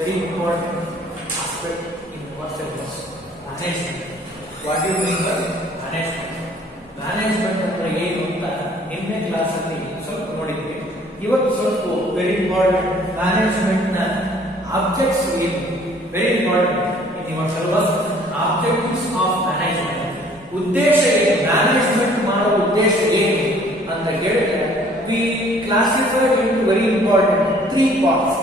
very important aspect in our syllabus. Management. What do you mean by management? Management ಅಂದ್ರೆ ಏನು ಅಂತ ನಿನ್ನೆ class ಅಲ್ಲಿ ಸ್ವಲ್ಪ ನೋಡಿದ್ವಿ. ಇವತ್ತು ಸ್ವಲ್ಪ ವೆರಿ ಇಂಪಾರ್ಟೆಂಟ್ ಮ್ಯಾನೇಜ್ಮೆಂಟ್ ನ ಆಬ್ಜೆಕ್ಟ್ಸ್ ಏನು very important in your syllabus. Objectives of management, ಉದ್ದೇಶ ಏನು, ಮ್ಯಾನೇಜ್ಮೆಂಟ್ ಮಾಡುವ ಉದ್ದೇಶ ಏನು ಅಂತ ಹೇಳಿದ್ರೆ we classified into very important three parts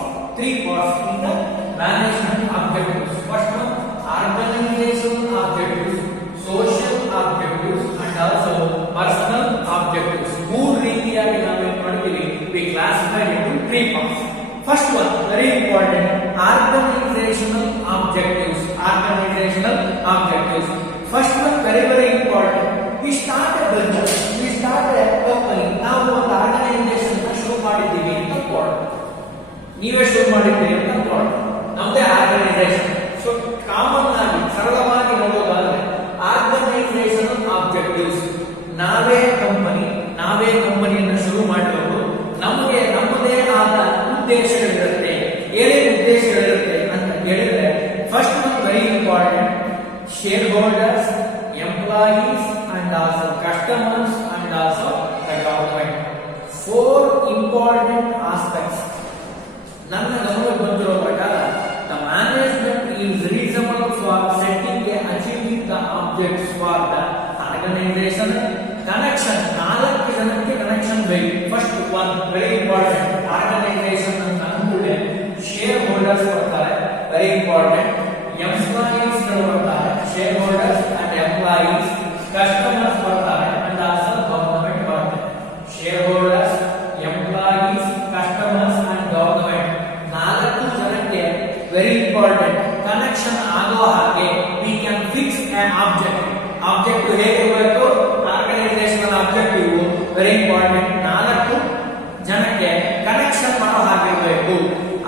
in the management objectives. First one, organizational objectives, social objectives and also personal objectives. ಮೂರು ರೀತಿಯಾಗಿ ನಾವು ಏನು ಮಾಡ್ತೀವಿ, we classified into three parts. First one, very important, organizational objectives. First one, very important. We start a business, we start a company. ನಾವು ಒಂದು organisation ಶುರು ಮಾಡಿದ್ದೀವಿ ಅಂತ ಕೊಡ, ನೀವೇ ಶುರು ಮಾಡಿದ್ದೀರಿ ಅಂತ ಕೊಡ, ನಮ್ಮದೇ ಆರ್ಗನೈಸೇಷನ್. ಸೊ ಕಾಮನ್ ಆಗಿ ಸರಳವಾಗಿ ನೋಡೋದಾದ್ರೆ ಆರ್ಗನೈಸೇಷನಲ್ ಆಬ್ಜೆಕ್ಟಿವ್ಸ್, ನಾವೇ ಕಂಪನಿಯನ್ನು ಶುರು ಮಾಡಿರೋದು, ನಮಗೆ ನಮ್ಮದೇ ಆದ ಉದ್ದೇಶಗಳಿರುತ್ತೆ. ಏನೇನು ಉದ್ದೇಶಗಳಿರುತ್ತೆ ಅಂತ ಹೇಳಿದ್ರೆ first one very important, share holders, employees and also customers and also the government. Four important aspects. ನನ್ನ ಗಮನಕ್ಕೆ ಬಂದಿರೋ ಪ್ರಕಾರ the management is reasonable for setting and achieving the objects for the organization. Connection, ನಾಲ್ಕು ಜನಕ್ಕೆ connection ಬೇಕು. First one very important, organisation ಅಂತ ಅಂದ್ಬಿಟ್ಟೆ share holders ಬರ್ತಾರೆ, ವೆರಿ ಇಂಪಾರ್ಟೆಂಟ್. ಎಂಪ್ಲಾಯೀಸ್ ಗಳು ಬರ್ತಾರೆ, share holders and employees. Customers ಬರ್ತಾರೆ ಅಂಡ್ ಆಲ್ಸೋ ಗವರ್ನಮೆಂಟ್ ಬರುತ್ತೆ. Share holders, employees, customers and government, ನಾಲ್ಕು ಜನಕ್ಕೆ ವೆರಿ ಇಂಪಾರ್ಟೆಂಟ್ ಕನೆಕ್ಷನ್ ಆಗೋ ಹಾಗೆ we can fix on objective ಹೇಗಿರಬೇಕು, ಆರ್ಗನೈಸೇಷನಲ್ ಆಬ್ಜೆಕ್ಟಿವ್ ವೆರಿ ಇಂಪಾರ್ಟೆಂಟ್, ನಾಲ್ಕು ಜನಕ್ಕೆ ಕನೆಕ್ಷನ್ ಮಾಡೋ ಹಾಗಿರಬೇಕು.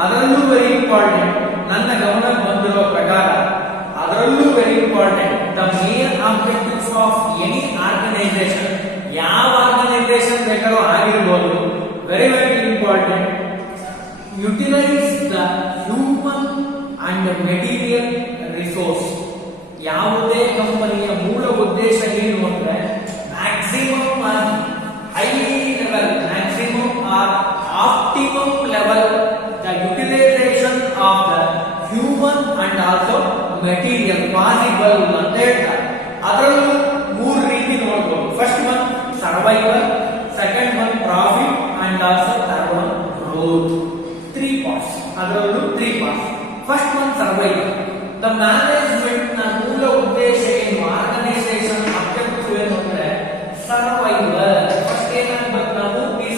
ಅದರಲ್ಲೂ ವೆರಿ ಇಂಪಾರ್ಟೆಂಟ್, ನನ್ನ ಗಮನಕ್ಕೆ ಬಂದಿರೋ ಪ್ರಕಾರ ಅದರಲ್ಲೂ very important, the main objectives of any organisation, ಯಾವ ಆರ್ಗನೈಸೇಷನ್ ಬೇಕಾದ್ರೂ ಆಗಿರ್ಬೋದು, very important, utilise the human and material resource. ಯಾವುದೇ ಕಂಪನಿಯ ಮೂಲ ಉದ್ದೇಶ ಏನು ಅಂದ್ರೆ ಮ್ಯಾಕ್ಸಿಮಮ್ ಆಗಿ high level, maximum or optimum level the utilisation of the human and also material possible ಅಂತ ಹೇಳ್ತಾರೆ. ಅದರಲ್ಲೂ ಮೂರು ರೀತಿ ನೋಡಬಹುದು. First one survival, second one profit and also third one growth. Three parts, ಅದರಲ್ಲೂ three parts. First one survival. The management ನ ಮೂಲ ಉದ್ದೇಶ ಏನು, ಆರ್ಗನೈಸೇಷನ್ ಅಬ್ಜೆಕ್ಟಿವ್ ಏನು ಅಂದ್ರೆ ಸರ್ವೈವಲ್. ಫಸ್ಟ್ ಏನಾಗಬೇಕು, ನಾವು ಈ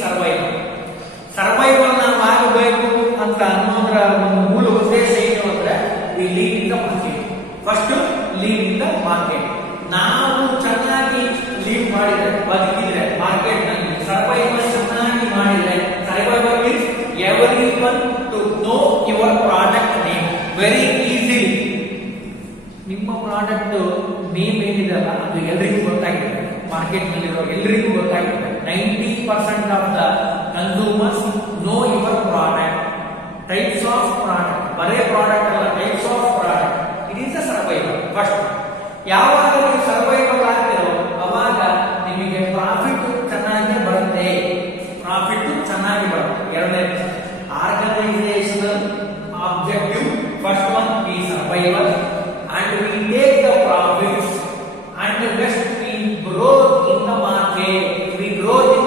ಸರ್ವೈವಲ್ ನಾವು ಆಗಬೇಕು ಅಂತ ಅನ್ನೋದ್ರ ಒಂದು ಮೂಲ ಉದ್ದೇಶ ಏನು ಅಂದ್ರೆ we lead in the market. First lead in the market. ನಾವು ಚೆನ್ನಾಗಿ ಲೀಡ್ ಮಾಡಿದ್ರೆ, ಬದುಕಿದ್ರೆ ಮಾರ್ಕೆಟ್ ನಲ್ಲಿ, ಸರ್ವೈವಲ್ ಚೆನ್ನಾಗಿ ಮಾಡಿದ್ರೆ, survival means everyone to know your product name very easily. ನಿಮ್ಮ ಪ್ರಾಡಕ್ಟ್ ನೇಮ್ ಏನಿದೆಲ್ಲ ಅದು ಎಲ್ರಿಗೂ ಗೊತ್ತಾಗಿದೆ, ಮಾರ್ಕೆಟ್ ನಲ್ಲಿರೋ ಎಲ್ರಿಗೂ ಗೊತ್ತಾಗಿದೆ. 90% of the consumers know your product. Types of product, ಬರೇ ಪ್ರಾಡಕ್ಟ್ ಅಲ್ಲ, types of product. It is the survival. First ಯಾವಾಗ ನೀವು ಸರ್ವೈವಲ್ ಆಗ್ತಿರೋ ಅವಾಗ ನಿಮಗೆ ಪ್ರಾಫಿಟ್ ಚೆನ್ನಾಗಿ ಬರುತ್ತೆ. ಎರಡನೇ organisational objective. First one we survival and we take the profits and next we grow in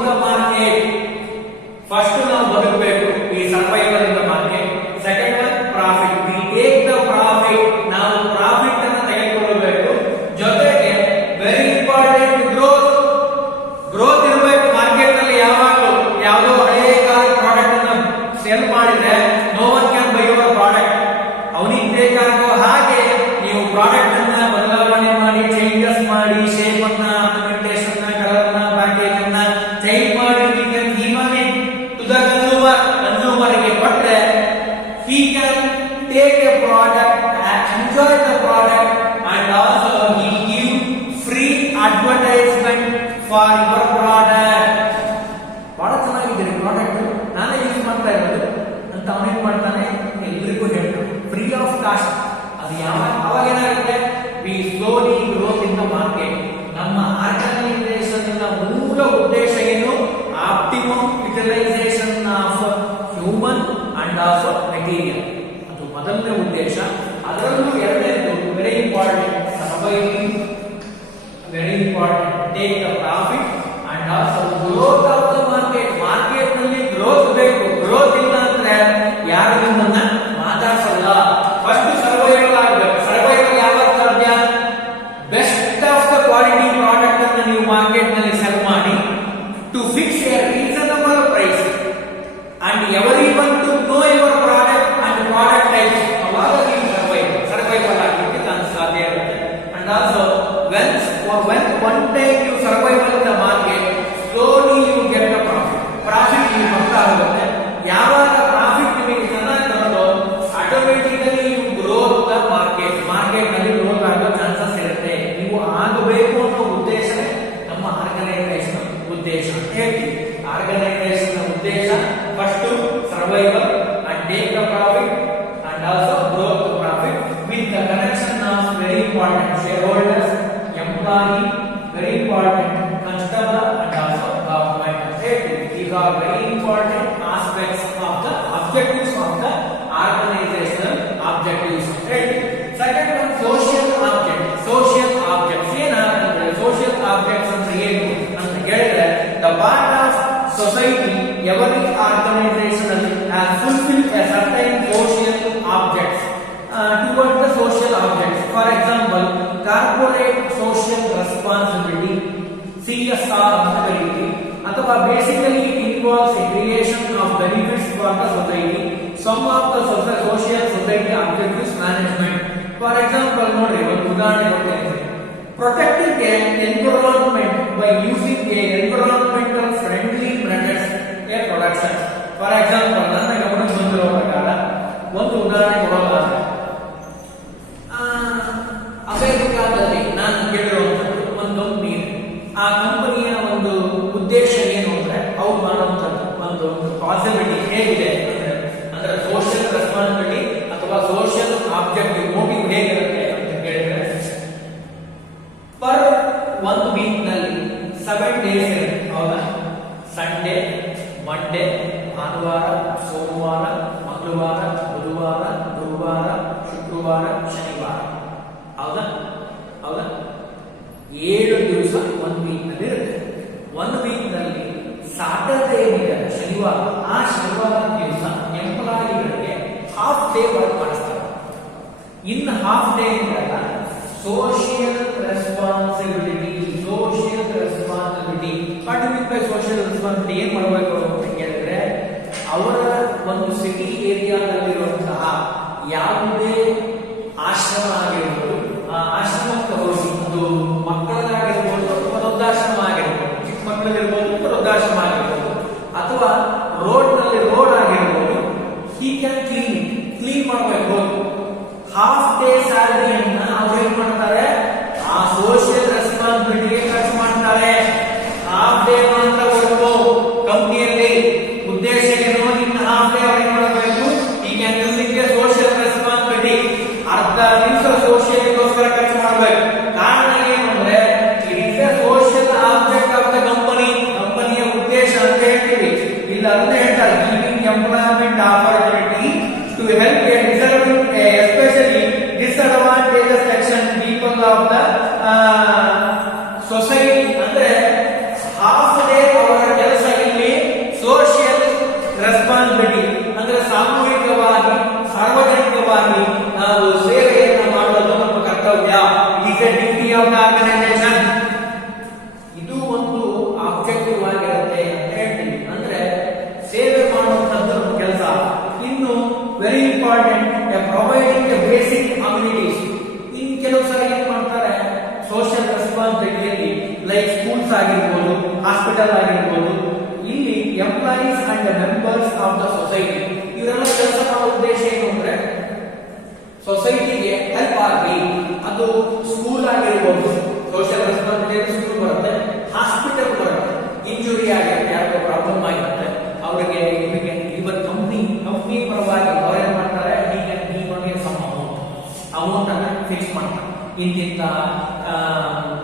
the market. First ನಾವು ಬದುಕಬೇಕು, we survival in the market. Second one profit, we take the profit, ನಾವು profit ಅನ್ನು ತೆಗೆದುಕೊಳ್ಳಬೇಕು. ಜೊತೆಗೆ very important growth ಇರಬೇಕು market ನಲ್ಲಿ. ಯಾವಾಗಲೂ ಯಾವುದೋ ಹಳೆಯ ಪ್ರಾಡಕ್ಟ್ ಅನ್ನು ಸೇಲ್ ಮಾಡಿದ್ರೆ no one can buy your product. ಅವನಿಗೆ ಬೇಕಾಗೋ ಹಾಗೆ ಅವಾಗ ಏನಾಗುತ್ತೆ, we slowly growth in the market. ನಮ್ಮ ಆರ್ಗನೈಸೇಷನ್ ನ ಮೂಲ ಉದ್ದೇಶ ಏನು? Optimum utilisation of human and of material. ಅದು ಮೊದಲನೇ ಉದ್ದೇಶ. ಅದರಲ್ಲೂ ಎರಡನೇದು very important, surviving, very important, take the profit and also growth of the market. Market ನಲ್ಲಿ ಗ್ರೋತ್ ಬೇಕು. ಗ್ರೋತ್ ಇಲ್ಲ ಅಂದ್ರೆ ಯಾರು ನಿಮ್ಮನ್ನ ಮಾತಾಡ್ಸಲ್ಲ. ಫಸ್ಟ್ ಸರ್ವೈವಲ್ ಆಗಬೇಕು. ಸರ್ವೈವಲ್ ಯಾವಾಗ ಸಾಧ್ಯ? Best of the quality product ಅನ್ನು ನೀವು ಮಾರ್ಕೆಟ್ ನಲ್ಲಿ ಸೆಲ್ ಮಾಡಿ to fix a reasonable price and everyone to know your product and product type. ಅವಾಗ ನೀವು ಸರ್ವೈವಲ್ ಆಗಲಿಕ್ಕೆ ಚಾನ್ಸ್ ಸಾಧ್ಯ ಇರುತ್ತೆ. And also when one time you survival in the market, slowly you get the profit. Profit ನಿಮಗೆ ಬರ್ತಾ ಹೋಗುತ್ತೆ. ಯಾವಾಗ profit ನಿಮಗೆ ಚೆನ್ನಾಗಿ ಬರುತ್ತೋ automatically you grow the market. Market ನಲ್ಲಿ ಗ್ರೋತ್ ಆಗೋ ಚಾನ್ಸಸ್ ಇರುತ್ತೆ. ನೀವು ಆಗಬೇಕು ಅನ್ನೋ ಉದ್ದೇಶನೇ ನಮ್ಮ ಆರ್ಗನೈಸೇಷನ್ ಉದ್ದೇಶ. ಹೇಳಿ, ಆರ್ಗನೈಸೇಷನ್ ಉದ್ದೇಶ first survival and take the profit and also grow the profit with the connection of very important share holders, employee, very important, customer and also government. These are very important aspects of the objectives of the organizational objectives. Second one, social object. Social objects. ಏನಂದ್ರೆ social objects ಅಂದ್ರೆ ಏನು ಅಂತ ಹೇಳಿದ್ರೆ the part of society, every organization has fulfilled a certain social objects towards the social objects. For example, corporate social responsibility, CSR ಅಂತ ಕರೀತೀವಿ. ಅಥವಾ basically it involves a creation of benefits for the society. Some of the social society objectives management. For example ನೋಡ್ರಿ, ಒಂದು ಉದಾಹರಣೆ ಕೊಡ್ತೇನೆ. Protecting environment by using a environmental friendly methods a production. For example, ನನ್ನ ಗಮನಕ್ಕೆ ಬಂದಿರೋ ಪ್ರಕಾರ ಒಂದು ಉದಾಹರಣೆ ಕೊಡೋದಾದ್ರೆ, ಅಮೆರಿಕಾದಲ್ಲಿ ನಾನು ಕೇಳಿರುವಂತದ್ದು ಒಂದು ಕಂಪನಿ. ಆ ಕಂಪನಿಯ ಒಂದು ಉದ್ದೇಶ ಏನು ಅಂದ್ರೆ, ಅವ್ರು ಮಾಡುವಂತದ್ದು ಒಂದು ಪಾಸಿಬಿಲಿಟಿ ಹೇಗಿದೆ ಅಂದ್ರೆ ಸೋಷಿಯಲ್ ರೆಸ್ಪಾನ್ಸಿಬಿಲಿಟಿ ಅಥವಾ ಸೋಷಿಯಲ್ ಆಬ್ಜೆಕ್ಟಿವ್ ಮೋಟಿವ್ ಹೇಗಿರುತ್ತೆ ಅಂತ ಕೇಳಿದ್ರೆ, ಪರ್ ಒಂದು ವೀಕ್ ನಲ್ಲಿ 7 ಡೇಸ್ ಇರುತ್ತೆ. ಹೌದಾ? ಸಂಡೇ, ಮಂಡೇ, ಭಾನುವಾರ, ಸೋಮವಾರ, ಮಂಗಳವಾರ, ಬುಧವಾರ, ಗುರುವಾರ, ಶುಕ್ರವಾರ, ಶನಿವಾರ. ಹೌದಾ? 7 ದಿವಸ ಒಂದು ವೀಕ್ ನಲ್ಲಿ ಇರುತ್ತೆ. ಒಂದು ವೀಕ್ ನಲ್ಲಿ ಸಾಟರ್ಡೇ ಏನಿದೆ, ಶನಿವಾರ, ಆ ಶನಿವಾರ ದಿವಸ ಎಂಪ್ಲಾಯಿಗಳಿಗೆ ಹಾಫ್ ಡೇ ವರ್ಕ್ ಮಾಡಿಸ್ತಾರೆ. ಇನ್ ಹಾಫ್ ಡೇ ಇದೆಯಲ್ಲ, social responsibility. What you mean by social responsibility? ಏನ್ ಮಾಡಬೇಕು ಅಂತ ಕೇಳಿದ್ರೆ, ಅವರ ಒಂದು ಸಿಟಿ ಏರಿಯಾದಲ್ಲಿರುವಂತಹ ಯಾವುದೇ ಆಶ್ರಮ ಆಗಿರ್ಬೋದು, ಆ ಆಶ್ರಮಕ್ಕೆ ಹೋಗಿ, ಅದು ಮಕ್ಕಳದಾಗಿರ್ಬೋದು ಅಥವಾ ವೃದ್ಧಾಶ್ರಮ ಆಗಿರ್ಬೋದು, ಚಿಕ್ಕ ಮಕ್ಕಳಿಗಿರ್ಬೋದು ಅಥವಾ ವೃದ್ಧಾಶ್ರಮ ಆಗಿರ್ಬೋದು, ಅಥವಾ ರೋಡ್ ನಲ್ಲಿ ರೋಡ್ ಆಗಿರ್ಬೋದು, ಹಿ ಕ್ಯಾನ್ ಕ್ಲೀನ್ ಮಾಡಬೇಕು. ಹಾಫ್ ಡೇ ಸ್ಯಾಲರಿಯನ್ನ ಅವ್ರು ಏನ್ ಮಾಡ್ತಾರೆ, ಆ ಸೋಷಿಯಲ್ ರೆಸ್ಪಾನ್ಸಿಬಿಲಿಟಿಗೆ ಖರ್ಚು ಮಾಡ್ತಾರೆ. ಹಾಫ್ ಡೇ ಮಾತ್ರ ವರ್ಕು ಕಂಪನಿಯಲ್ಲಿ. ಉದ್ದೇಶ ಏನು? ಇನ್ನು ಹಾಫ್ ಡೇ ಅವ್ರು ಏನ್ ಮಾಡಬೇಕು, ಈ can using a social responsibility. ಅರ್ಧ ದಿವಸ ಸೋಷಿಯಲ್ಗೋಸ್ಕರ ಖರ್ಚು ಮಾಡಬೇಕು. ಕಾರಣ ಏನು ಅಂದ್ರೆ, it is a social object of the company. ಕಂಪನಿಯ ಉದ್ದೇಶ ಅಂತ ಹೇಳ್ತೀವಿ. ಇಲ್ಲ ಅದನ್ನ ಹೇಳ್ತಾರೆ, giving employment opportunity to help a deserving especially disadvantages section people of the society. ಅಂದ್ರೆ ಹಾಫ್ ಡೇ ಅವರ ಕೆಲಸ ಇಲ್ಲಿ ಸೋಷಿಯಲ್ ರೆಸ್ಪಾನ್ಸಿಬಿಲಿಟಿ ಅಂದ್ರೆ ಸಾಮೂಹಿಕವಾಗಿ, ಸಾರ್ವಜನಿಕವಾಗಿ ನಾವು ಸೇವೆಯನ್ನು ಮಾಡೋದು ನಮ್ಮ ಕರ್ತವ್ಯ. It is a duty of the organisation. ಇದು ಒಂದು ಆಬ್ಜೆಕ್ಟಿವ್ ಆಗಿರುತ್ತೆ ಅಂತ ಹೇಳ್ತೀವಿ. ಅಂದ್ರೆ ಸೇವೆ ಮಾಡುವಂತದ್ದು ನಮ್ಮ ಕೆಲಸ. ಇನ್ನು very important, providing a basic amenities. ಇನ್ ಕೆಲವು ಸಲ ಏನ್ ಮಾಡ್ತಾರೆ, ಸೋಷಿಯಲ್ ರೆಸ್ಪಾನ್ಸಿಬಿಲಿಟಿಯಲ್ಲಿ ಲೈಕ್ ಸ್ಕೂಲ್ಸ್ ಆಗಿರ್ಬೋದು, ಹಾಸ್ಪಿಟಲ್ ಆಗಿರ್ಬೋದು, ಇಲ್ಲಿ employees and members of the society ಇವರೆಲ್ಲ ಕೆಲಸ ಮಾಡೋ ಉದ್ದೇಶ ಏನು ಅಂದ್ರೆ, ಸೊಸೈಟಿಗೆ ಹೆಲ್ಪ್ ಆಗಲಿ. ಅದು ಸ್ಕೂಲ್ ಆಗಿರ್ಬೋದು, ಸೋಷಿಯಲ್ ರೆಸ್ಪಾನ್ಸಿಬಿಲಿಟಿ ಸ್ಕೂಲ್ ಬರುತ್ತೆ, ಹಾಸ್ಪಿಟಲ್ ಬರುತ್ತೆ, ಇಂಜುರಿ ಆಗಿರುತ್ತೆ, ಯಾರಿಗೋ ಪ್ರಾಬ್ಲಮ್ ಆಗಿರುತ್ತೆ, ಅವರಿಗೆ ಇವತ್ತು ಕಂಪ್ನಿ ಪರವಾಗಿ ಅವ್ರೇನ್ ಮಾಡ್ತಾರೆ, ಸಮ್ ಅಮೌಂಟ್ ಅಮೌಂಟ್ ಅನ್ನ ಫಿಕ್ಸ್ ಮಾಡ್ತಾರೆ. ಇಂತಿಂತ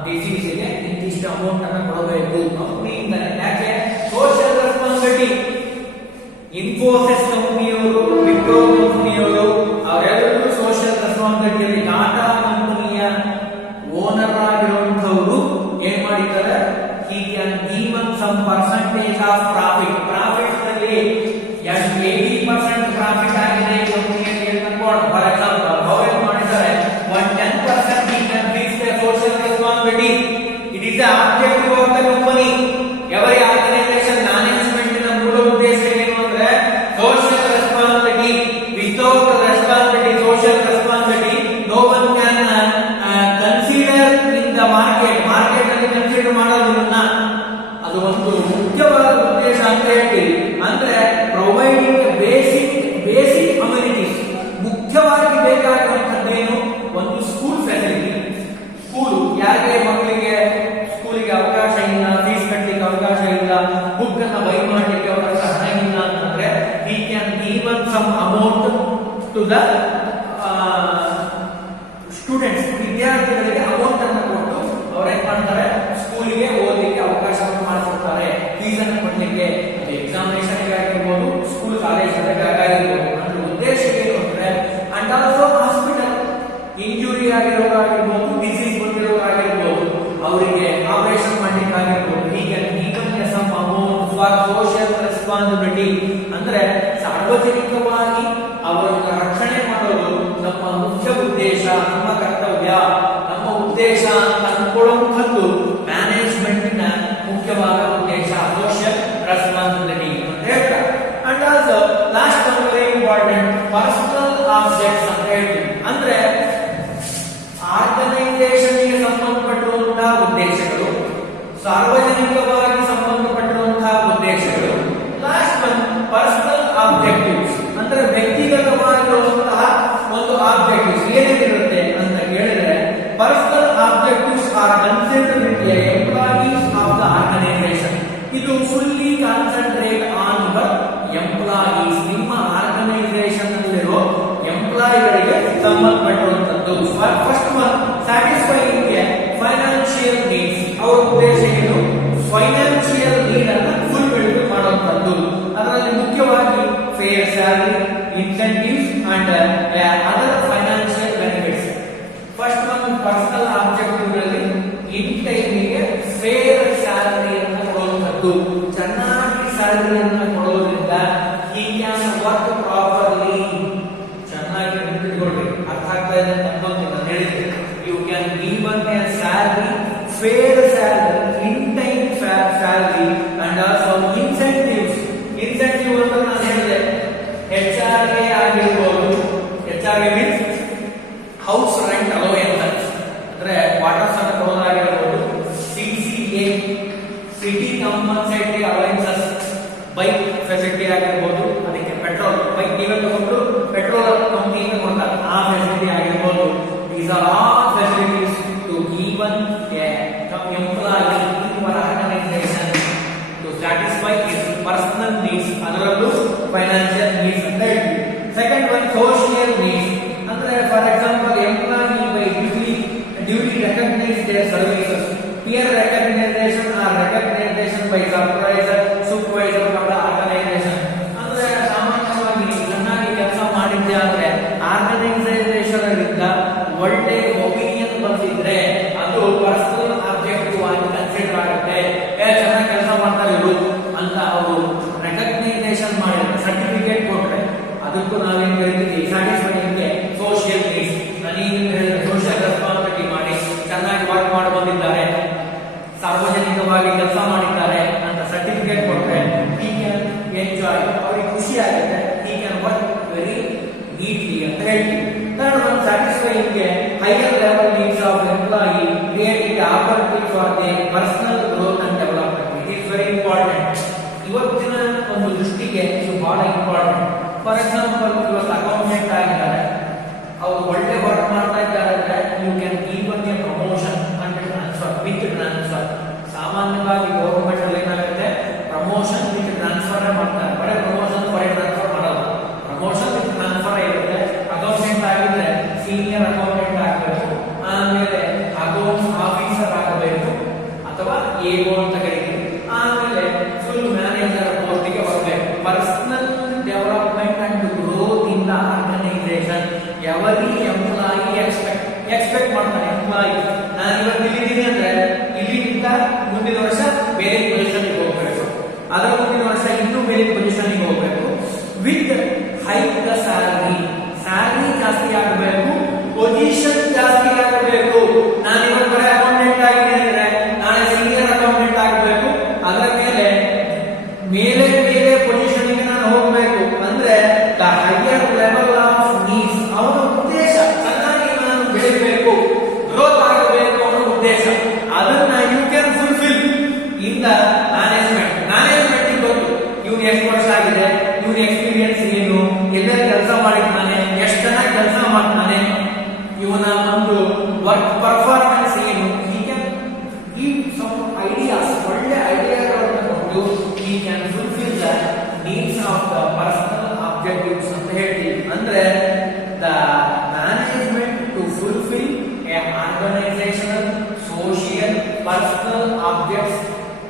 ಡಿಸೀಸ್ಗೆ ಇಂತಿಷ್ಟು ಅಮೌಂಟ್ ಅನ್ನ ಕೊಡಬೇಕು ಕಂಪನಿಯಿಂದಲೇ. ಯಾಕೆ? Social responsibility. ಇನ್ಫೋಸಿಸ್ ಕಂಪನಿಯವರು, ವಿಪ್ರೋ ಕಂಪನಿಯವರು ಅವರೆಲ್ಲರೂ ಸೋಷಿಯಲ್ ರೆಸ್ಪಾನ್ಸಿಬಿಲಿಟಿಯಲ್ಲಿ ಟಾಟಾ ಕಂಪನಿಯ ಓನರ್ ಆಗಿರುವಂತವರು ಏನ್ ಮಾಡಿದ್ದಾರೆ? he can given some percentage of profit. Profit ನಲ್ಲಿ 80% ಪ್ರಾಫಿಟ್ ಆಗಿದೆ ಕಂಪನಿಯಲ್ಲಿ ಹೇಳ್ಕೊಂಡು, ಫಾರ್ ಎಕ್ಸಾಂಪಲ್ ಅವ್ರು ಏನ್ ಮಾಡಿದ್ದಾರೆ? 10% he can fix the social responsibility. It is the objective of the company. Every organization management ನ ಮೂಲ ಉದ್ದೇಶ ಏನು ಅಂದ್ರೆ social responsibility. Without responsibility, social responsibility, no one can consider in the market. Market ಅಲ್ಲಿ consider ಮಾಡೋದಿಲ್ಲ. ಅದು ಒಂದು ಮುಖ್ಯವಾದ ಉದ್ದೇಶ ಅಂತ ಹೇಳ್ತೀವಿ. ಅಂದ್ರೆ ಪ್ರೊವೈಡಿಂಗ್ ಬೇಸಿಕ್ ಅಮ್ಯುನಿಟೀಸ್. ಮುಖ್ಯವಾಗಿ ಬೇಕಾಗಿರುವಂತದ್ದೇನು? ಒಂದು ಸ್ಕೂಲ್ ಫೆಸಿಲಿಟಿ. ಸ್ಕೂಲ್ ಯಾರಿಗೆ ಮಕ್ಕಳಿಗೆ ಸ್ಕೂಲಿಗೆ ಅವಕಾಶ ಇಲ್ಲ, ಫೀಸ್ ಕಟ್ಟಲಿಕ್ಕೆ ಅವಕಾಶ ಇಲ್ಲ, ಬುಕ್ ಅನ್ನ ಬೈ ಮಾಡಲಿಕ್ಕೆ ಅವಕಾಶ ಹಣ ಇಲ್ಲ ಅಂತಂದ್ರೆ he can given some amount to the students, ವಿದ್ಯಾರ್ಥಿಗಳಿಗೆ ಅಮೌಂಟ್ ಅನ್ನು ಕೊಟ್ಟು ಅವ್ರೇನ್ ಮಾಡ್ತಾರೆ? ಸ್ಕೂಲಿಗೆ ಓದಲಿಕ್ಕೆ ಅವಕಾಶವನ್ನು ಮಾಡಿಕೊಡ್ತಾರೆ. ಫೀಸ್ ಅನ್ನು ಕೊಡ್ಲಿಕ್ಕೆ, ಎಕ್ಸಾಮಿನೇಷನ್ ಆಗಿರ್ಬೋದು, ಸ್ಕೂಲ್ ಕಾಲೇಜ್ ಆಗಿರ್ಬೋದು. ಅದ್ರ ಉದ್ದೇಶ ಏನು ಅಂದ್ರೆ ಅಂಡ್ ಆಲ್ಸೋ ಹಾಸ್ಪಿಟಲ್ ಇಂಜುರಿ ಆಗಿರೋರಾಗಿರ್ಬೋದು, ಡಿಸೀಸ್ ಬಂದಿರೋರಾಗಿರ್ಬೋದು, ಅವರಿಗೆ ಆಪರೇಷನ್ ಮಾಡ್ಲಿಕ್ಕೆ ಆಗಿರ್ಬೋದು. ಹೀಗೆ some amount for social responsibility. ಅಂದ್ರೆ ಸಾರ್ವಜನಿಕವಾಗಿ ಅವರನ್ನು ರಕ್ಷಣೆ ಮಾಡೋದು ನಮ್ಮ ಮುಖ್ಯ ಉದ್ದೇಶ, ನಮ್ಮ ಕರ್ತವ್ಯ, ನಮ್ಮ ಉದ್ದೇಶ ಅಂತ ಅನ್ಕೊಳ್ಳುವಂಥದ್ದು ಮ್ಯಾನೇಜ್ಮೆಂಟ್ನ ಮುಖ್ಯವಾದ ಉದ್ದೇಶ, ಸೋಷಿಯಲ್ ರೆಸ್ಪಾನ್ಸಿಬಿಲಿಟಿ ಅಂತ ಹೇಳ್ತಾರೆ. And also last one very important, personal objects ಅಂತ ಹೇಳ್ತೀವಿ. ಅಂದ್ರೆ ಆರ್ಗನೈಸೇಷನ್ಗೆ ಸಂಬಂಧಪಟ್ಟಿರುವಂತಹ ಉದ್ದೇಶಗಳು, ಸಾರ್ವಜನಿಕವಾಗಿ ಸಂಬಂಧಪಟ್ಟಿರುವಂತಹ ಉದ್ದೇಶಗಳು. Last one personal objectives. ಅಂದ್ರೆ ವ್ಯಕ್ತಿಗತವಾಗಿರುವಂತಹ ಒಂದು ಆಬ್ಜೆಕ್ಟಿವ್ಸ್ ಏನೇನಿರುತ್ತೆ ಅಂತ ಹೇಳಿದ್ರೆ, personal objectives are considered with the employees of the organisation. ಇದು fully concentrate on the employees. ನಿಮ್ಮ ಆರ್ಗನೈಸೇಷನ್ ನಲ್ಲಿರೋ ಎಂಪ್ಲಾಯಿಗಳಿಗೆ ಸಂಬಂಧಪಟ್ಟಿರುವಂತದ್ದು. First one, satisfying financial needs. ಅವರ ಉದ್ದೇಶ ಏನು? ಫೈನಾನ್ಷಿಯಲ್ ನೀಡ್ ಅನ್ನು ಫುಲ್ಫಿಲ್ ಮಾಡುವಂತದ್ದು. ಅದರಲ್ಲಿ ಮುಖ್ಯವಾಗಿ fair salary, incentives and other financial benefits. First one personal objective ಗಳಲ್ಲಿ ಇನ್ ಟೈಮಿಗೆ ಫೇರ್ ಸ್ಯಾಲರಿಯನ್ನು ಕೊಡುವಂತದ್ದು. ಚೆನ್ನಾಗಿ ಸ್ಯಾಲರಿಯನ್ನು ಕೊಡೋದ್ರಿಂದ he can work properly. ಚೆನ್ನಾಗಿ ನೆನಪಿಟ್ಕೊಳ್ಳಿ, ಅರ್ಥ ಆಗ್ತಾ ಇದೆ ಅಂತ ಅನ್ಕೊಂತೀನಿ ನಾನು ಹೇಳಿದ್ರೆ. You can given a salary, fair salary, in time salary and also incentives. Incentive ಅಂತ ನಾನು ಹೇಳಿದೆ, HRA ಆಗಿರ್ಬೋದು. HRA means house rent allowance, ಅಂದ್ರೆ ಕ್ವಾರ್ಟರ್ಸ್ ಅನ್ನು ಕೊಡೋದಾಗಿರ್ಬೋದು. CCA, city compensatory allowances, bike facility ಆಗಿರ್ಬೋದು. ಅದಕ್ಕೆ ಪೆಟ್ರೋಲ್, ಬೈಕ್ ನೀವೇ ತಗೊಂಡು ಪೆಟ್ರೋಲ್ ಕಂಪನಿಯಿಂದ ಕೊಡ್ತಾರೆ, ಆ ಫೆಸಿಲಿಟಿ ಆಗಿರ್ಬೋದು. These are all facilities to given employee in your organization to satisfy his personal needs. ಅದರಲ್ಲೂ ಫೈನಾನ್ಷಿಯಲ್ ನೀಡ್ಸ್ ಅಂತ ಹೇಳ್ತೀವಿ. Second one social needs. ಅಂದ್ರೆ for example employee by duty recognise their services, peer recognition or recognition by supervisor of the organization. ಅಂದ್ರೆ ಸಾಮಾನ್ಯವಾಗಿ ಚೆನ್ನಾಗಿ ಕೆಲಸ ಮಾಡಿದ್ದೆ ಆದ್ರೆ ಆರ್ಗನೈಸೇಷನ್ ಇಂದ ಒಳ್ಳೆ ಒಪಿನಿಯನ್ ಬಂದಿದ್ರೆ ಅದು ಪರ್ಸನಲ್ ಆಬ್ಜೆಕ್ಟಿವ್ ಆಗಿ ಕನ್ಸಿಡರ್ ಆಗುತ್ತೆ. ಚೆನ್ನಾಗಿ ಕೆಲಸ ಮಾಡ್ತಾರೆ ಇವರು ಅಂತ ಅವರು ರೆಕಗ್ನೈಸೇಷನ್ ಮಾಡಿ ಸರ್ಟಿಫಿಕೇಟ್ ಕೊಟ್ರೆ ಅದಕ್ಕೂ ನಾವೇನ್ ಕರಿತೀವಿ? Satisfying social needs. ನನಗೆ ಸೋಷಿಯಲ್ ರೆಸ್ಪಾನ್ಸಿಬಿಲಿಟಿ ಮಾಡಿ ಚೆನ್ನಾಗಿ ವರ್ಕ್ ಮಾಡಿ ಬಂದಿದ್ದಾರೆ, ಸಾರ್ವಜನಿಕವಾಗಿ ಕೆಲಸ ಮಾಡಿದ್ದಾರೆ ಅಂತ ಸರ್ಟಿಫಿಕೇಟ್ ಕೊಟ್ರೆ he can enjoy, ಅವರಿಗೆ ಖುಷಿ ಆಗುತ್ತೆ. he can work very neatly ಅಂತ ಹೇಳ್ತೀವಿ. Third one satisfying higher level needs of employee, creating opportunity for the personal growth and development. It is very important. ಇವತ್ತಿನ ಒಂದು ದೃಷ್ಟಿಗೆ ಇದು ಬಹಳ ಇಂಪಾರ್ಟೆಂಟ್. ಫಾರ್ ಎಕ್ಸಾಂಪಲ್, ಇವತ್ತು ಅಕೌಂಟೆಂಟ್ ಆಗಿದ್ದಾರೆ, ಅವರು ಒಳ್ಳೆ ವರ್ಕ್ ಮಾಡ್ತಾ ಇದ್ದಾರೆ ಅಂದ್ರೆ you can given a promotion and transfer with transfer. ಸಾಮಾನ್ಯವಾಗಿ ಗವರ್ಮೆಂಟ್ ಅಲ್ಲಿ ಏನಾಗುತ್ತೆ? ಪ್ರಮೋಷನ್ ವಿತ್ ಟ್ರಾನ್ಸ್ಫರ್ ಮಾಡ್ತಾರೆ, ಬರೀ ಪ್ರಮೋಷನ್ ಬರೀ ಟ್ರಾನ್ಸ್ಫರ್ ಮಾಡಲ್ಲ. ಪ್ರಮೋಷನ್ ವಿತ್ ಟ್ರಾನ್ಸ್ಫರ್ ಇರುತ್ತೆ. ಅಕೌಂಟೆಂಟ್ ಆಗಿದ್ರೆ ಸೀನಿಯರ್ ಅಕೌಂಟೆಂಟ್ ಎಗೋ ಅಂತ ಕರೀತೀವಿ. ಆಮೇಲೆ ಫುಲ್ ಮ್ಯಾನೇಜರ್ ಪೋಸ್ಟಿಗೆ ಬರಬೇಕು. Personal development and growth in the organisation. Every employee expect ಮಾಡ್ತಾನೆ. ಎಂಪ್ಲಾಯಿ ನಾನು ಇವತ್ತು ಇಲ್ಲಿದ್ದೀನಿ ಅಂದ್ರೆ ಇಲ್ಲಿಂದ ಮುಂದಿನ ವರ್ಷ ಬೇರೆ ಪೊಸಿಷನ್ಗೆ ಹೋಗ್ಬೇಕು, ಅದರ ಮುಂದಿನ ವರ್ಷ ಇನ್ನೂ ಬೇರೆ ಪೊಸಿಷನ್ಗೆ ಹೋಗ್ಬೇಕು. ವಿತ್ ಹೈಕ್ ದ ಸ್ಯಾಲರಿ ಜಾಸ್ತಿ ಆಗಬೇಕು, ಪೊಸಿಷನ್ ಜಾಸ್ತಿ ಆಗಬೇಕು. ನಾನು ಇವತ್ತು ಬರೀ ಅಕೌಂಟೆಂಟ್ ಆಗಿದ್ದೀನಿ ಅಂದ್ರೆ ನಾಳೆ ಸೀನಿಯರ್ ಅಕೌಂಟೆಂಟ್ ಆಗಬೇಕು, ಅದರ ಮೇಲೆ ಮೇಲೆ ಬೇರೆ ಪೊಸಿಷನ್ಗೆ ನಾನು ಹೋಗಬೇಕು. ಅಂದ್ರೆ the higher level of needs, ಅವನ ಉದ್ದೇಶ ಚೆನ್ನಾಗಿ ನಾನು ಬೆಳಿಬೇಕು, ಗ್ರೋತ್ ಆಗಬೇಕು ಅನ್ನೋ ಉದ್ದೇಶ. ಅದನ್ನ you can fulfil in the management. Management ಗೊತ್ತು ಇವ್ನು ಎಷ್ಟು ವರ್ಷ ಆಗಿದೆ, ಇವ್ನ ಎಕ್ಸ್ಪೀರಿಯನ್ಸ್ ಏನು, ಎಲ್ಲೆಲ್ಲಿ ಕೆಲಸ ಮಾಡಿದ್ದಾನೆ, ಎಷ್ಟು ಚೆನ್ನಾಗಿ ಕೆಲಸ ಮಾಡ್ತಾನೆ, ಇವನ ಒಂದು ವರ್ಕ್ ಪರ್ಫಾರ್ಮೆನ್ಸ್ ಏನು. He can give some ideas, ಒಳ್ಳೆ ಐಡಿಯಾಗಳನ್ನು ಕೊಟ್ಟು he can fulfil the needs of the personal objectives ಅಂತ ಹೇಳ್ತೀವಿ. ಅಂದ್ರೆ the management to fulfil a organisational social personal objects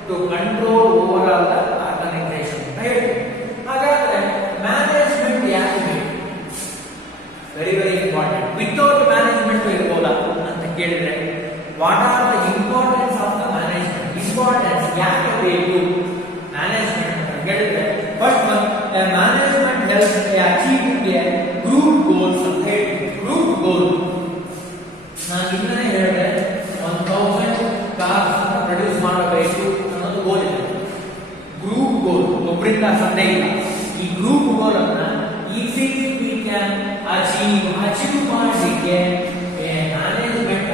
to control over all the organisation ಅಂತ ಹೇಳ್ತೀವಿ. ಹಾಗಾದ್ರೆ ಮ್ಯಾನೇಜ್ಮೆಂಟ್ ಯಾಕೆ ಬೇಕು? Very very important. Without management ಇರ್ಬೋದಾ ಅಂತ ಕೇಳಿದ್ರೆ, what are the importance of the management? Importance ಯಾಕೆ ಬೇಕು ಮ್ಯಾನೇಜ್ಮೆಂಟ್ ಅಂತ ಹೇಳಿದ್ರೆ, first one, management helps achieving A group goals ಅಂತ ಹೇಳ್ತೀವಿ. ಗ್ರೂಪ್ ಗೋಲ್ ನಾನು ಇನ್ನೇ ಹೇಳಿದೆ, 1000 ಕಾರ್ಸ್ ಪ್ರೊಡ್ಯೂಸ್ ಮಾಡಬೇಕು ಅನ್ನೋದು ಗೋಲ್ ಇದೆ. ಗ್ರೂಪ್ ಗೋಲ್ ಒಬ್ಬರಿಂದ ಸಾಧ್ಯ ಇಲ್ಲ. ಈ ಗ್ರೂಪ್ ಗೋಲ್ ಅನ್ನ ಈಸಿಲಿ ವಿ ಕ್ಯಾನ್ ಅಚೀವ್ ಮಾಡಲಿಕ್ಕೆ ಮ್ಯಾನೇಜ್ಮೆಂಟ್.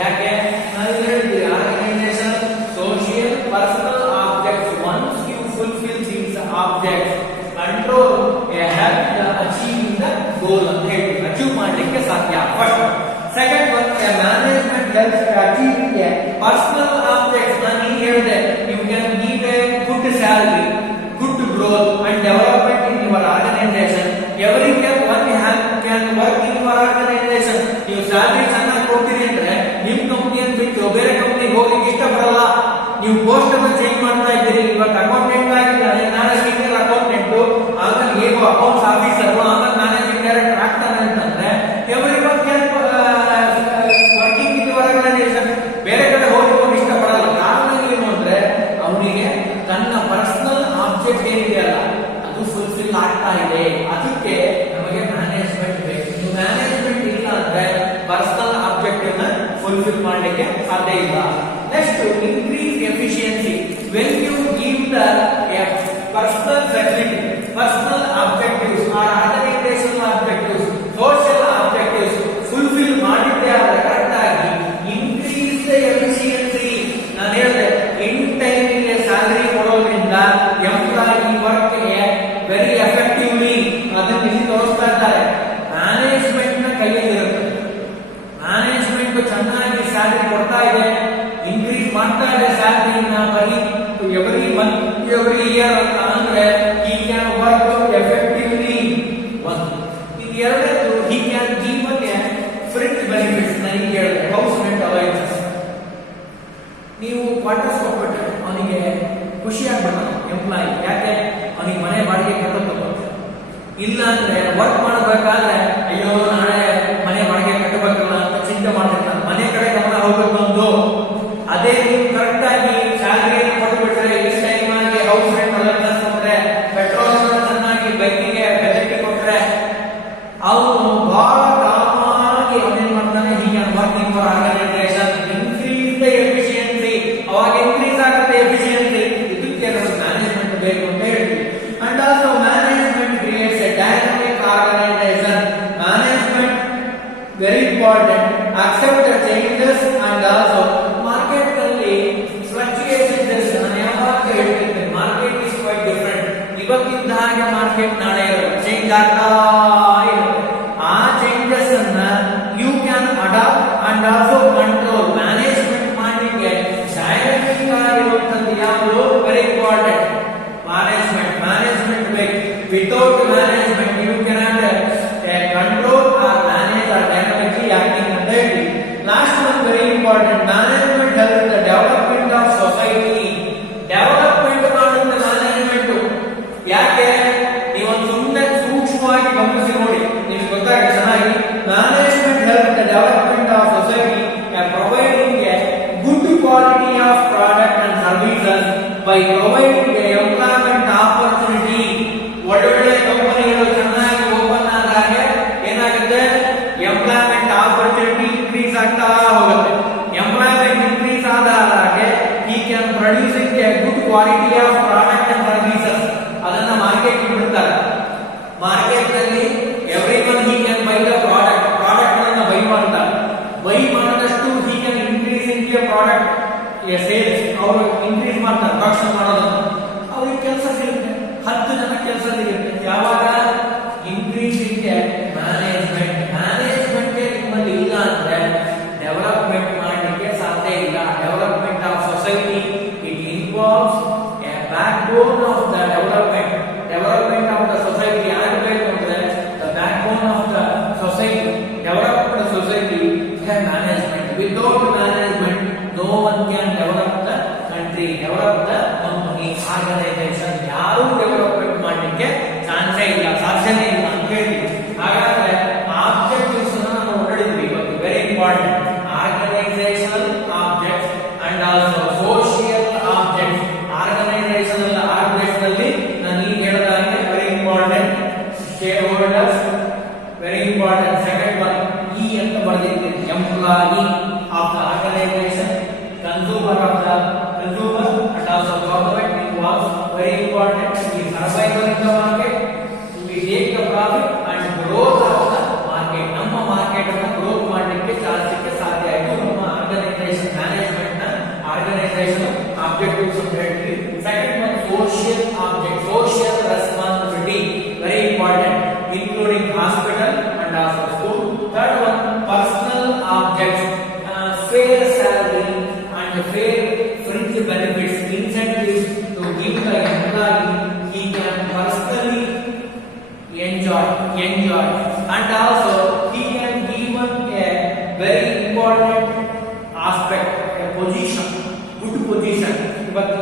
ಯಾಕೆ ನಾವು ಹೇಳಿದ್ವಿ, organisation social personal objects. Once you fulfil these objects, control help the achieving the goal ಅಂತ ಹೇಳ್ತೀವಿ. ಅಚೀವ್ ಮಾಡಲಿಕ್ಕೆ ಸಾಧ್ಯ. First. Second one, management helps achieving a personal objects. ನಾನು ಈಗ ಹೇಳಿದೆ, you can give a good salary, good growth and development in your organisation. Every can work in your organisation. ನೀವು salary ಚೆನ್ನಾಗಿ ಕೊಡ್ತೀರಿ ಅಂದ್ರೆ ನಿಮ್ ಕಂಪ್ನಿಯನ್ನು ಬಿಟ್ಟು ಬೇರೆ ಕಂಪ್ನಿಗೆ ಹೋಗ್ಲಿಕ್ಕೆ ಇಷ್ಟಪಡಲ್ಲ. ನೀವು ಪೋಸ್ಟ್ ಅನ್ನು ಚೇಂಜ್ ಮಾಡ್ತಾ ಇದ್ದೀರಿ. ಇವತ್ತು ಅಕೌಂಟೆಂಟ್ ಆಗಿದ್ದಾನೆ, ನಾಳೆ ಸೀನಿಯರ್ ಅಕೌಂಟೆಂಟ್, ಆಮೇಲೆ ಹೇಗೋ ಅಕೌಂಟ್ಸ್ ಆಫೀಸರ್, ಆಮೇಲೆ ಮ್ಯಾನೇಜಿಂಗ್ ಡೈರೆಕ್ಟರ್ ಆಗ್ತಾನೆ ಅಂತಂದ್ರೆ every one can working in your organisation. ಬೇರೆ ಕಡೆ ಹೋಗ್ಲಿಕ್ಕೆ ಇಷ್ಟಪಡಲ್ಲ. ಕಾರಣ ಏನು ಅಂದ್ರೆ ಅವನಿಗೆ ತನ್ನ ಪರ್ಸನಲ್ ಆಬ್ಜೆಕ್ಟ್ ಏನಿದೆಯಲ್ಲ ಅದು ಫುಲ್ಫಿಲ್ ಆಗ್ತಾ ಇದೆ. ಅದಕ್ಕೆ ನಮಗೆ ಮ್ಯಾನೇಜ್ಮೆಂಟ್ ಬೇಕು. ಮ್ಯಾನೇಜ್ಮೆಂಟ್ ಇಲ್ಲ ಅಂದ್ರೆ ಪರ್ಸನಲ್ ಆಬ್ಜೆಕ್ಟ್ ಅನ್ನ ಫುಲ್ಫಿಲ್ ಮಾಡಲಿಕ್ಕೆ ಸಾಧ್ಯ ಇಲ್ಲ. Next, increase efficiency. When you give the personal facility, personal objectives or organisational objectives, social objectives fulfil ಮಾಡಿದ್ದೆ ಆದ್ರೆ ಕರೆಕ್ಟ್ ಆಗಿ ಇನ್ಕ್ರೀಸ್ ದ ಎಫಿಷಿಯನ್ಸಿ. ನಾನು ಹೇಳಿದೆ, ಇನ್ ಟೈಮಿಗೆ ಸ್ಯಾಲರಿ ಕೊಡೋದ್ರಿಂದ ಎಂಪ್ಲಾಯಿ ವರ್ಕ್ ವೆರಿ ಎಫೆಕ್ಟಿವ್ಲಿ. ಅದನ್ನು ಇಲ್ಲಿ ತೋರಿಸ್ತಾ ಇದ್ದಾರೆ. ಮ್ಯಾನೇಜ್ಮೆಂಟ್ ನ ಕೈಯಲ್ಲಿರುತ್ತೆ. ಮ್ಯಾನೇಜ್ಮೆಂಟ್ ಚೆನ್ನಾಗಿ ಸ್ಯಾಲರಿ ಕೊಡ್ತಾ ಇದೆ, ಇನ್ಕ್ರೀಸ್ ಮಾಡ್ತಾ ಇದೆ ಸ್ಯಾಲರಿನ ಬರೀ ಎವರಿ ಮಂತ್ ಎವರಿ ಇಯರ್ ಅಂತ ಅಂದ್ರೆ ಹಿ ಕ್ಯಾನ್ ವರ್ಕ್ ಎಫೆಕ್ಟಿವ್ಲಿ. ಒಂದು. ಇನ್ನು ಎರಡನೇದು, ಹಿ can give A fringe benefits. ನನಗೆ ಹೇಳಿದೆ ಹೌಸ್ ರೆಂಟ್ ಅಲೈನ್ಸಸ್. ನೀವು ಕ್ವಾರ್ಟರ್ಸ್ ಕೊಟ್ಬಿಟ್ರೆ ಅವನಿಗೆ ಖುಷಿ ಆಗ್ಬಿಡ್ತಾನೆ ಎಂಪ್ಲಾಯಿ. ಯಾಕೆ? ಅವನಿಗೆ ಮನೆ ಬಾಡಿಗೆ ಕಟ್ಟಬೇಕು. ಇಲ್ಲ ಅಂದ್ರೆ ವರ್ಕ್ ಮಾಡಬೇಕಾದ್ರೆ ಅಯ್ಯೋ ನಾಳೆ ಮನೆ ಬಾಡಿಗೆ ಕಟ್ಟಬೇಕಲ್ಲ ಅಂತ ಚಿಂತೆ ಮಾಡ್ತಿರ್ತಾನೆ. ಮನೆ ಕಡೆ ಗಮನ ಹೋಗ್ಬೇಕು ಒಂದು. ಅದೇ ನೀವು ಕರೆಕ್ಟ್ ಆಗಿ ಸ್ಯಾಲರಿಯನ್ನು ಕೊಟ್ಟುಬಿಟ್ರೆ, ಈ ಟೈಮ್ ಆಗಿ ಹೌಸ್ ರೆಂಟ್ ಅಲೈನ್ಸಸ್ ಕೊಟ್ರೆ, ಪೆಟ್ರೋಲ್ ಚೆನ್ನಾಗಿ ಬೈಕಿಗೆ ಬೆಲೆಕ್ಕೆ ಕೊಟ್ರೆ, ಅವನು ಬಹಳ ಕಾಮಾಗಿ ಅವನೇನ್ ಮಾಡ್ತಾನೆ, ಹೀಗೆ work in for organisation, increase the efficiency. ಅವಾಗ ಇನ್ಕ್ರೀಸ್ ಆಗುತ್ತೆ ಎಫಿಷಿಯನ್ಸಿ. ಇದಕ್ಕೆ ಮ್ಯಾನೇಜ್ಮೆಂಟ್ ಬೇಕು ಅಂತ ಹೇಳ್ತೀವಿ. And also management creates a dynamic organisation. Management very important. Accept the changes and also market ಅಲ್ಲಿ ಫ್ಲಕ್ಚುಯೇಷನ್ಸ್. ನಾನು ಯಾವಾಗ ಹೇಳ್ತಿದ್ದೆ, ಮಾರ್ಕೆಟ್ ಇಸ್ ಕ್ವೈಟ್ ಡಿಫರೆಂಟ್. ಇವತ್ತಿದ್ದ ಹಾಗೆ ಮಾರ್ಕೆಟ್ ನಾಳೆ ಚೇಂಜ್ ಆಗ್ತಾ ಇರುತ್ತೆ. ಆ ಚೇಂಜಸ್ ಅನ್ನ you can adapt and also control. Management ಮಾಡಲಿಕ್ಕೆ ಡೈನಾಮಿಕ್ ಆಗಿರುವಂತದ್ದು ಯಾವುದು? Very important. ಮ್ಯಾನೇಜ್ಮೆಂಟ್ ಬೇಕು. Without management you cannot control or manage or dynamically acting ಅಂತ ಹೇಳಿ. Last one very important. Management help the development of society. ಈಗ product sales ಅವರು increase ಮಾಡ್ತಾರೆ, production ಮಾಡೋದನ್ನು, ಅವ್ರಿಗೆ ಕೆಲಸ ಸಿಗುತ್ತೆ, 10 ಜನ ಕೆಲಸ ಸಿಗುತ್ತೆ. ಯಾವಾಗ ಇನ್ಕ್ರೀಸಿಂಗ್ ಮ್ಯಾನೇಜ್ಮೆಂಟ್ ನಿಮ್ಮಲ್ಲಿ ಇಲ್ಲ ಅಂದ್ರೆ ಡೆವಲಪ್ಮೆಂಟ್ ಮಾಡಲಿಕ್ಕೆ ಸಾಧ್ಯ ಇಲ್ಲ. Development of society it involves a backbone of the development of the society ಆಗಬೇಕು ಅಂದ್ರೆ the backbone of the society, developed society management. Without management no one can develop the country, develop the company, organisation. ಯಾರು development ಮಾಡಲಿಕ್ಕೆ ಚಾನ್ಸೇ ಇಲ್ಲ, ಸಾಧ್ಯನೇ ಇಲ್ಲ ಅಂತ ಹೇಳ್ತೀವಿ. ಹಾಗಾದ್ರೆ ಆಬ್ಜೆಕ್ಟಿವ್ಸ್ ನಾವು ನೋಡಿದ್ವಿ ಇವತ್ತು, very important. Organisational objects and also social objects. Organisational objects ಅಲ್ಲಿ ನಾನು ಈಗ ಹೇಳಿದಾಗೆ very important. Shareholders very important. Second one E ಅಂತ ಬರೆದಿದ್ದೀನಿ, employee of the organisation, consumer and also government. It was very important. We survival in the market, we take the profit and growth of the market. ನಮ್ಮ market ಅನ್ನು growth ಮಾಡಲಿಕ್ಕೆ ಚಾಲಿಸಲಿಕ್ಕೆ ಸಾಧ್ಯ ಆಯಿತು ನಮ್ಮ organisation management ನ organisation objectives ಅಂತ ಹೇಳ್ತೀವಿ. Second one social object, social responsibility, very important, including hospital and also school. Third one personal objects, fair salary and fair fringe benefits, incentives to give the employee he can personally enjoy and also he can given a very important aspect, a position, good position. ಇವತ್ತು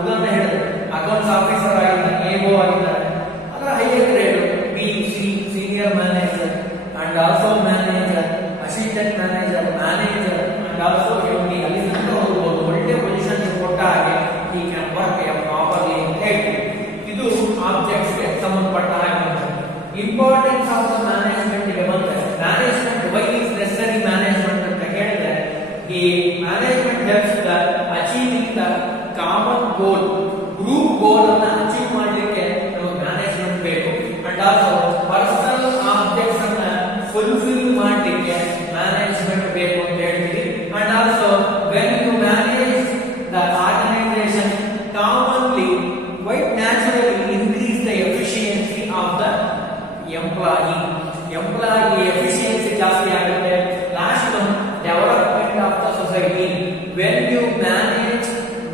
ಉದಾಹರಣೆ ಹೇಳಿದ್ರೆ accounts officer ಆಗಿದ್ದಾರೆ, AO ಆಗಿದ್ದಾರೆ, ಅದರ higher grade B C, senior manager and also manager, assistant manager, manager and also MD. ಅಲ್ಲಿ ಹೋಗ್ಬೋದು, ಒಳ್ಳೆ position ಕೊಟ್ಟ ಹಾಗೆ ಈ ಕ್ಯಾನ್ ವರ್ಕ್ ಪ್ರಾಪರ್ಲಿ ಅಂತ ಹೇಳ್ತೀವಿ. ಇದು ಆಬ್ಜೆಕ್ಟ್ಸ್ ಗೆ ಸಂಬಂಧಪಟ್ಟ ಹಾಗೆ. ಇಂಪಾರ್ಟೆನ್ಸ್ ಆಫ್ ದ ಮ್ಯಾನೇಜ್ಮೆಂಟ್ ಗೆ ಬಂದ್ರೆ, management why is necessary management ಅಂತ ಹೇಳಿದ್ರೆ, ಈ management helps the achieving the common goal, group goal ಅನ್ನ ಅಚೀವ್ ಮಾಡಲಿಕ್ಕೆ ನಮಗೆ ಮ್ಯಾನೇಜ್ಮೆಂಟ್ ಬೇಕು. ಅಂಡ್ ಆಲ್ಸೋ ಪರ್ಸನಲ್ ಆಬ್ಜೆಕ್ಟ್ಸ್ ಅನ್ನ ಫುಲ್ಫಿಲ್ ಮಾಡಲಿಕ್ಕೆ ಮ್ಯಾನೇಜ್ಮೆಂಟ್ ಬೇಕು ಅಂತ ಹೇಳ್ತೀವಿ. And also when you manage the organisation commonly, quite naturally increase the efficiency of the employee. Efficiency ಜಾಸ್ತಿ ಆಗುತ್ತೆ. Last one development of the society. When you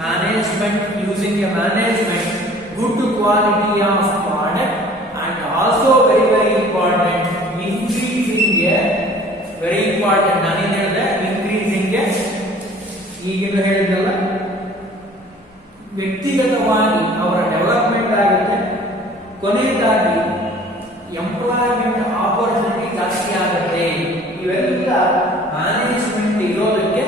management using a management, good quality of product and also very important, increasing a very important, ನಾನು ಹೇಳಿದೆ increasing a, ಈಗಿನ ಹೇಳಿದ್ರಲ್ಲ, ವ್ಯಕ್ತಿಗತವಾಗಿ ಅವರ development ಆಗುತ್ತೆ. ಕೊನೆಯದಾಗಿ employment opportunity ಜಾಸ್ತಿ ಆಗುತ್ತೆ. ಇವೆಲ್ಲ ಮ್ಯಾನೇಜ್ಮೆಂಟ್ ಇರೋದಕ್ಕೆ